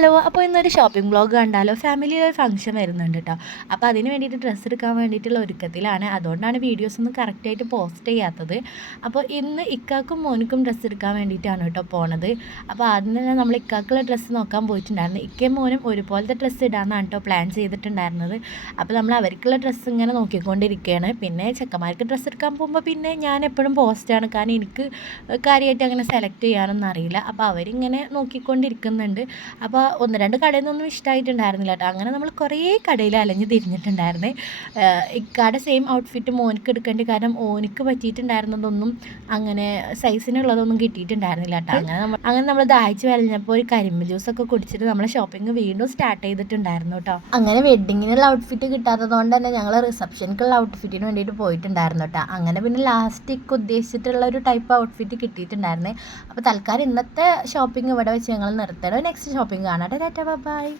Hello, അപ്പോൾ ഇന്നൊരു shopping vlog കണ്ടാലോ? ഫാമിലിയിൽ ഒരു ഫംഗ്ഷൻ വരുന്നുണ്ട് കേട്ടോ. അപ്പോൾ അതിന് വേണ്ടിയിട്ട് ഡ്രസ്സ് എടുക്കാൻ വേണ്ടിയിട്ടുള്ള ഒരുക്കത്തിലാണ്. അതുകൊണ്ടാണ് വീഡിയോസ് ഒന്നും കറക്റ്റായിട്ട് പോസ്റ്റ് ചെയ്യാത്തത്. അപ്പോൾ ഇന്ന് ഇക്കാക്കും മോനുക്കും ഡ്രസ്സ് എടുക്കാൻ വേണ്ടിയിട്ടാണ് കേട്ടോ പോണത്. അപ്പോൾ ആദ്യം തന്നെ നമ്മൾ ഇക്കാക്കുള്ള ഡ്രസ്സ് നോക്കാൻ പോയിട്ടുണ്ടായിരുന്നു. ഇക്കയും മോനും ഒരുപോലത്തെ ഡ്രസ്സ് ഇടാമെന്നാണ് കേട്ടോ പ്ലാൻ ചെയ്തിട്ടുണ്ടായിരുന്നത്. അപ്പോൾ നമ്മൾ അവർക്കുള്ള ഡ്രസ്സ് ഇങ്ങനെ നോക്കിക്കൊണ്ടിരിക്കുകയാണ്. പിന്നെ ചെക്കന്മാർക്ക് ഡ്രസ്സ് എടുക്കാൻ പോകുമ്പോൾ പിന്നെ ഞാൻ എപ്പോഴും പോസ്റ്റാണ്, കാരണം എനിക്ക് കാര്യമായിട്ട് അങ്ങനെ സെലക്ട് ചെയ്യാനൊന്നും അറിയില്ല. അപ്പോൾ അവരിങ്ങനെ നോക്കിക്കൊണ്ടിരിക്കുന്നുണ്ട്. അപ്പോൾ ഒന്ന് രണ്ട് കടയിൽ നിന്നൊന്നും ഇഷ്ടമായിട്ടുണ്ടായിരുന്നില്ല കേട്ടോ. അങ്ങനെ നമ്മൾ കുറേ കടയിൽ അലഞ്ഞ് തിരിഞ്ഞിട്ടുണ്ടായിരുന്നേ. ഇക്കാടെ സെയിം ഔട്ട്ഫിറ്റ് മോനിക്ക് എടുക്കേണ്ടി, കാരണം ഓനിക്ക് പറ്റിയിട്ടുണ്ടായിരുന്നതൊന്നും അങ്ങനെ സൈസിനുള്ളതൊന്നും കിട്ടിയിട്ടുണ്ടായിരുന്നില്ല കേട്ടോ. അങ്ങനെ നമ്മൾ ദാഹിച്ച് വലഞ്ഞപ്പോൾ ഒരു കരിമ്പ് ജ്യൂസൊക്കെ കുടിച്ചിട്ട് നമ്മൾ ഷോപ്പിംഗ് വീണ്ടും സ്റ്റാർട്ട് ചെയ്തിട്ടുണ്ടായിരുന്നു കേട്ടോ. അങ്ങനെ വെഡ്ഡിങ്ങിനുള്ള ഔട്ട്ഫിറ്റ് കിട്ടാത്തത് കൊണ്ട് തന്നെ ഞങ്ങൾ റിസപ്ഷനിക്കുള്ള ഔട്ട്ഫിറ്റിന് വേണ്ടിയിട്ട് പോയിട്ടുണ്ടായിരുന്നു കേട്ടോ. അങ്ങനെ പിന്നെ ലാസ്റ്റിക്ക് ഉദ്ദേശിച്ചിട്ടുള്ള ഒരു ടൈപ്പ് ഔട്ട്ഫിറ്റ് കിട്ടിയിട്ടുണ്ടായിരുന്നേ. അപ്പോൾ തൽക്കാലം ഇന്നത്തെ ഷോപ്പിംഗ് ഇവിടെ വെച്ച് ഞങ്ങൾ നിർത്തണം. നെക്സ്റ്റ് ഷോപ്പിംഗ് കാണാം. ടാറ്റാ, ബൈ.